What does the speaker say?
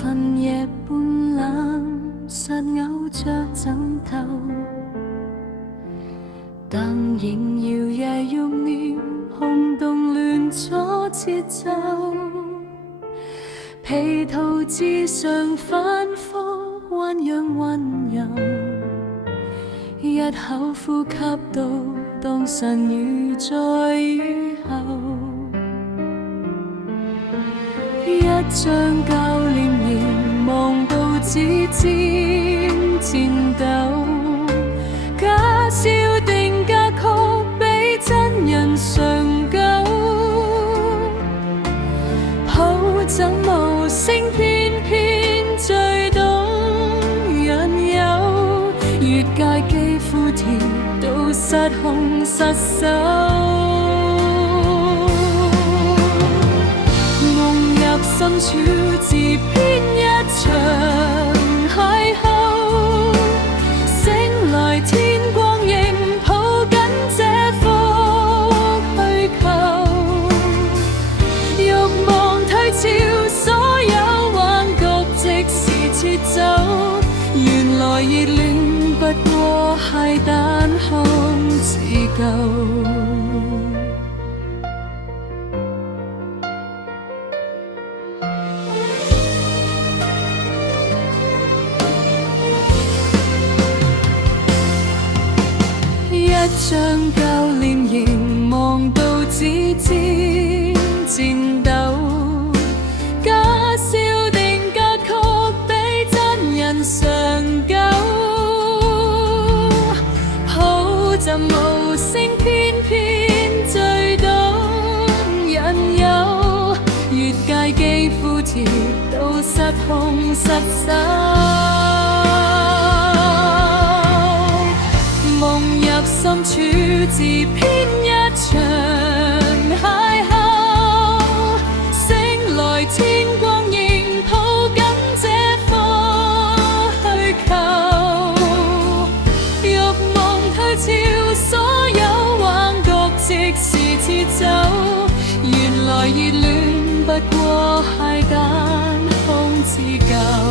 份夜半冷，實偶着枕頭，但仍搖曳欲念，空洞亂咗節奏，被圖之上反覆醞釀溫柔，一口呼吸到當神語在雨後，一張舊臉凝望到指尖顫抖，假笑定格曲比真人常久，抱枕無聲偏偏最懂引誘，越界肌膚甜到失控失手，深處自編一場邂逅，醒來天光仍抱緊這幅虛構，慾望退潮，所有幻覺即時撤走，原來熱戀不過係單空自救。一張舊臉凝望到指尖顫抖，假笑定格曲比真人常久，抱枕無聲偏偏最懂引誘，越界肌膚貼到失控失手，深處自編一場邂逅，醒來天光仍抱緊這顆虛構，慾望退潮，所有幻覺即時撤走，原來熱戀不過係單空自救。